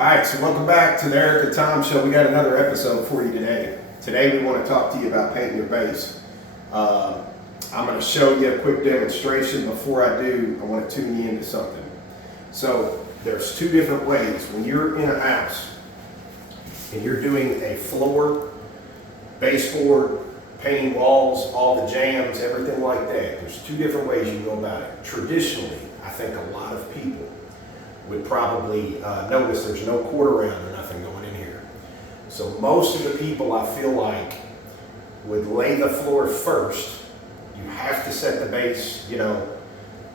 All right, so welcome back to the Eric Tom Show. We got another episode for you today. Today we want to talk to you about painting your base. I'm going to show you a quick demonstration. Before I do, I want to tune you into something. So there's two different ways. When you're in a house and you're doing a floor, baseboard, painting walls, all the jams, everything like that, there's two different ways you can go about it. Traditionally, I think a lot of people would probably notice there's no quarter round or nothing going in here. So most of the people, I feel like, would lay the floor first. You have to set the base,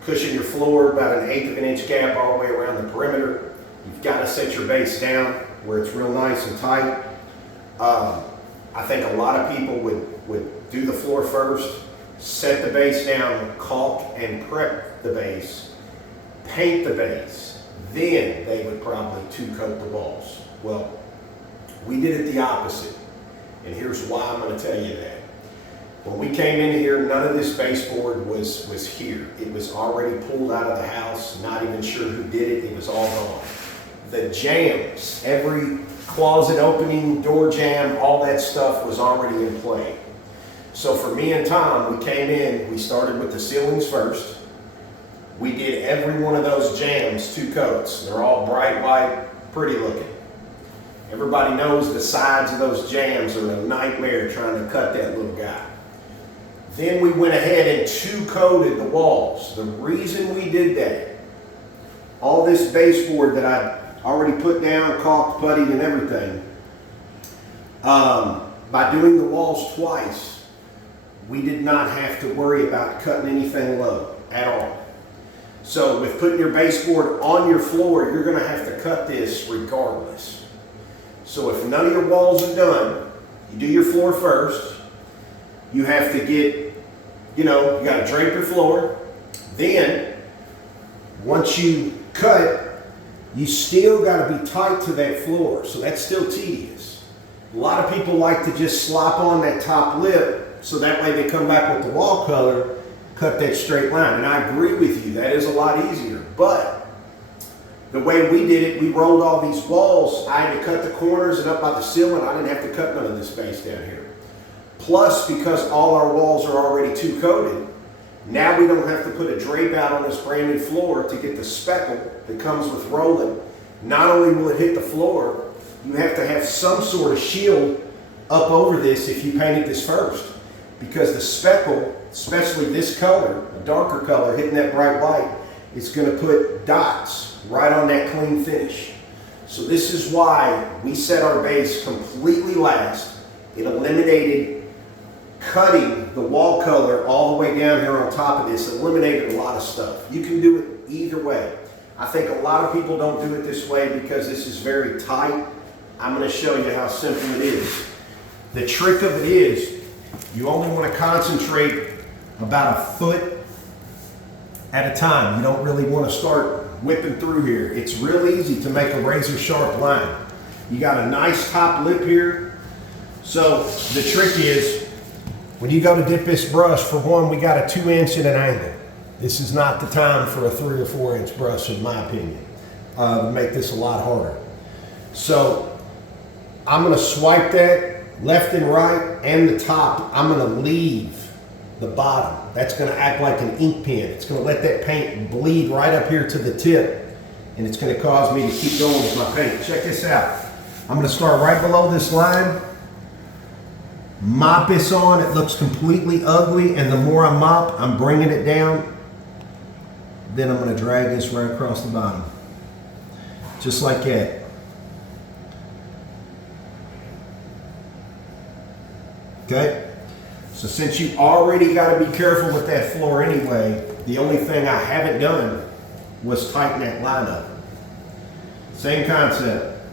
cushion your floor about 1/8 of an inch gap all the way around the perimeter. You've got to set your base down where it's real nice and tight. I think a lot of people would do the floor first, set the base down, caulk and prep the base, paint the base. Then they would probably two-coat the walls. Well, we did it the opposite. And here's why I'm going to tell you that. When we came in here, none of this baseboard was here. It was already pulled out of the house, not even sure who did it. It was all gone. The jams, every closet opening, door jam, all that stuff was already in play. So for me and Tom, we came in, we started with the ceilings first. We did every one of those jams, 2 coats. They're all bright white, pretty looking. Everybody knows the sides of those jams are a nightmare trying to cut that little guy. Then we went ahead and 2-coated the walls. The reason we did that, all this baseboard that I already put down, caulked, puttied, and everything, by doing the walls twice, we did not have to worry about cutting anything low at all. So with putting your baseboard on your floor, you're going to have to cut this regardless. So if none of your walls are done, you do your floor first. You have to get, you got to drape your floor. Then, once you cut, you still got to be tight to that floor. So that's still tedious. A lot of people like to just slop on that top lip so that way they come back with the wall color, cut that straight line. And I agree with you, that is a lot easier. But the way we did it, we rolled all these walls. I had to cut the corners and up by the ceiling. I didn't have to cut none of this space down here. Plus, because all our walls are already 2-coated, now we don't have to put a drape out on this brand new floor to get the speckle that comes with rolling. Not only will it hit the floor, you have to have some sort of shield up over this if you painted this first. Because the speckle, especially this color, a darker color, hitting that bright white, it's going to put dots right on that clean finish. So this is why we set our base completely last. It eliminated cutting the wall color all the way down here on top of this. It eliminated a lot of stuff. You can do it either way. I think a lot of people don't do it this way because this is very tight. I'm going to show you how simple it is. The trick of it is, you only want to concentrate about 1 foot at a time. You don't really want to start whipping through here. It's real easy to make a razor sharp line. You got a nice top lip here. So the trick is, when you go to dip this brush, for one, we got a 2-inch at an angle. This is not the time for a 3 or 4-inch brush, in my opinion. To make this a lot harder. So I'm going to swipe that left and right, and the top. I'm going to leave the bottom. That's going to act like an ink pen. It's going to let that paint bleed right up here to the tip, and it's going to cause me to keep going with my paint. Check this out. I'm going to start right below this line, mop this on. It looks completely ugly, and the more I mop, I'm bringing it down. Then I'm going to drag this right across the bottom, just like that. Okay, so since you already got to be careful with that floor anyway, the only thing I haven't done was tighten that line up. Same concept.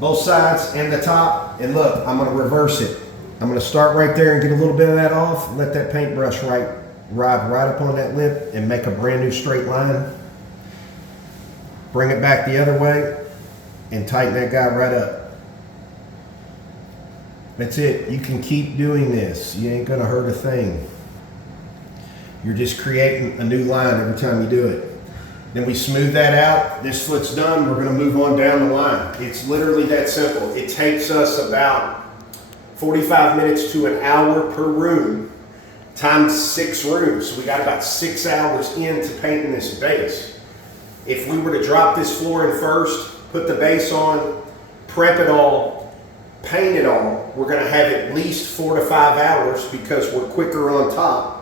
Both sides and the top, and look, I'm going to reverse it. I'm going to start right there and get a little bit of that off, and let that paintbrush ride right up on that lip and make a brand new straight line. Bring it back the other way and tighten that guy right up. That's it. You can keep doing this. You ain't gonna hurt a thing. You're just creating a new line every time you do it. Then we smooth that out. This foot's done. We're gonna move on down the line. It's literally that simple. It takes us about 45 minutes to an hour per room, times 6 rooms. So we got about 6 hours into painting this base. If we were to drop this floor in first, put the base on, prep it all, paint it all, we're gonna have at least 4 to 5 hours because we're quicker on top.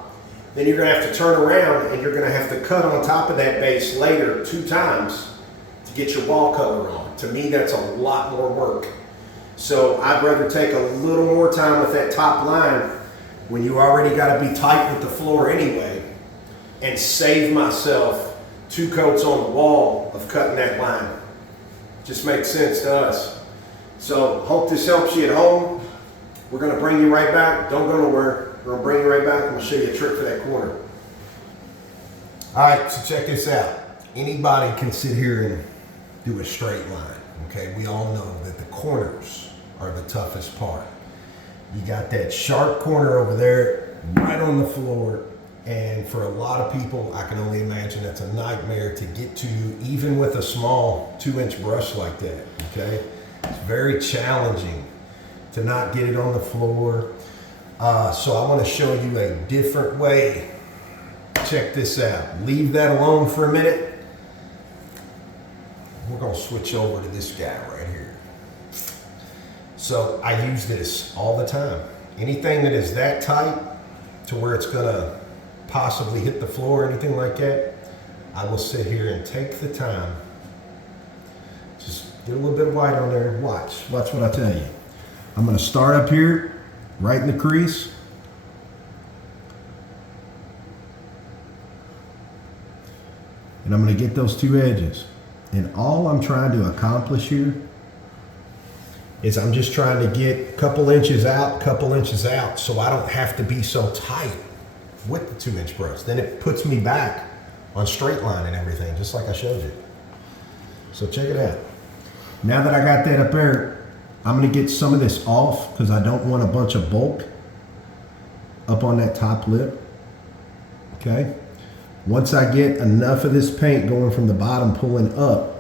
Then you're gonna have to turn around and you're gonna have to cut on top of that base later 2 times to get your wall color on. To me, that's a lot more work. So I'd rather take a little more time with that top line when you already gotta be tight with the floor anyway, and save myself 2 coats on the wall of cutting that line. Just makes sense to us. So hope this helps you at home. We're gonna bring you right back. Don't go nowhere. We're gonna bring you right back and we'll show you a trick for that corner. All right, so check this out. Anybody can sit here and do a straight line, okay? We all know that the corners are the toughest part. You got that sharp corner over there, right on the floor, and for a lot of people, I can only imagine that's a nightmare to get to, even with a small 2-inch brush like that, okay? It's very challenging to not get it on the floor. So I want to show you a different way. Check this out. Leave that alone for a minute. We're going to switch over to this guy right here. So I use this all the time. Anything that is that tight to where it's going to possibly hit the floor or anything like that, I will sit here and take the time. Just get a little bit of white on there. Watch what I tell you. I'm going to start up here, right in the crease. And I'm going to get those 2 edges. And all I'm trying to accomplish here is I'm just trying to get a couple inches out, so I don't have to be so tight with the 2-inch brush. Then it puts me back on straight line and everything, just like I showed you. So check it out. Now that I got that up there, I'm gonna get some of this off because I don't want a bunch of bulk up on that top lip, okay? Once I get enough of this paint going from the bottom pulling up,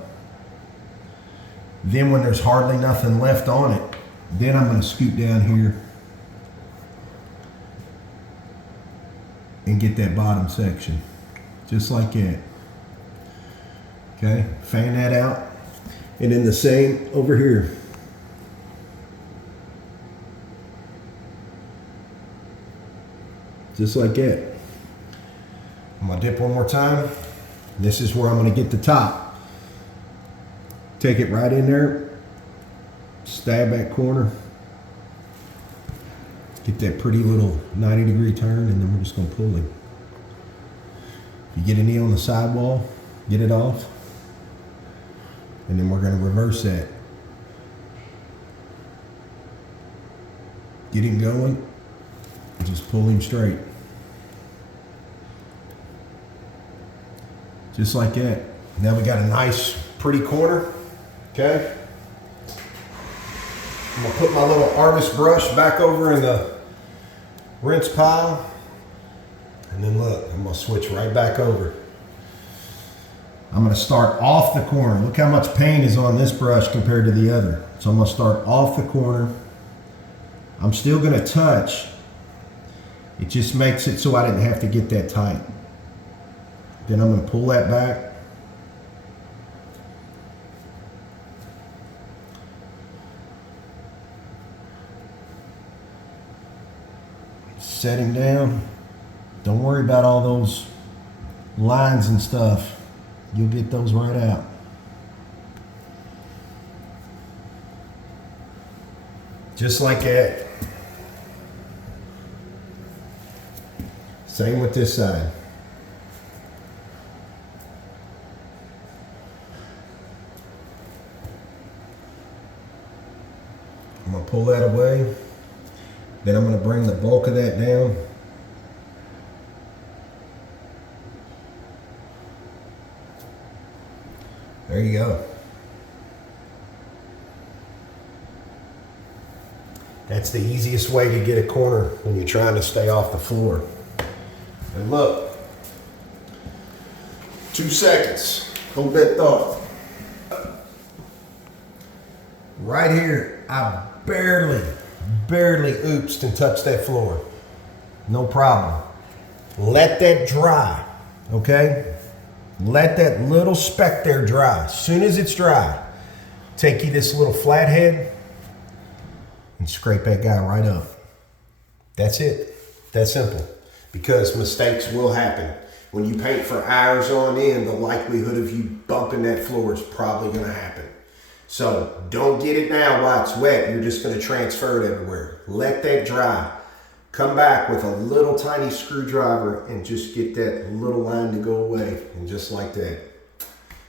then when there's hardly nothing left on it, then I'm gonna scoot down here and get that bottom section, just like that. Okay, fan that out. And then the same over here. Just like that. I'm gonna dip one more time. This is where I'm gonna get the top. Take it right in there, stab that corner, get that pretty little 90-degree turn, and then we're just gonna pull him. If you get any on the sidewall, get it off, and then we're gonna reverse that. Get him going, and just pull him straight. Just like that. Now we got a nice, pretty corner. Okay, I'm gonna put my little artist brush back over in the rinse pile, and then look, I'm gonna switch right back over. I'm gonna start off the corner. Look how much paint is on this brush compared to the other. So I'm gonna start off the corner. I'm still gonna touch. It just makes it so I didn't have to get that tight. Then I'm gonna pull that back. Set him down. Don't worry about all those lines and stuff. You'll get those right out. Just like that. Same with this side. I'm gonna pull that away. Then I'm going to bring the bulk of that down. There you go. That's the easiest way to get a corner when you're trying to stay off the floor. And look, 2 seconds. Hold that thought. Right here, I barely oopsed and touched that floor. No problem. Let that dry, okay? Let that little speck there dry. As soon as it's dry, take you this little flathead and scrape that guy right up. That's it. That simple. Because mistakes will happen. When you paint for hours on end, the likelihood of you bumping that floor is probably going to happen. So don't get it now while it's wet. You're just going to transfer it everywhere. Let that dry. Come back with a little tiny screwdriver and just get that little line to go away. And just like that.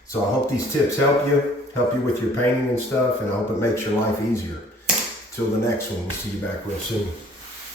So I hope these tips help you with your painting and stuff. And I hope it makes your life easier. Till the next one, we'll see you back real soon.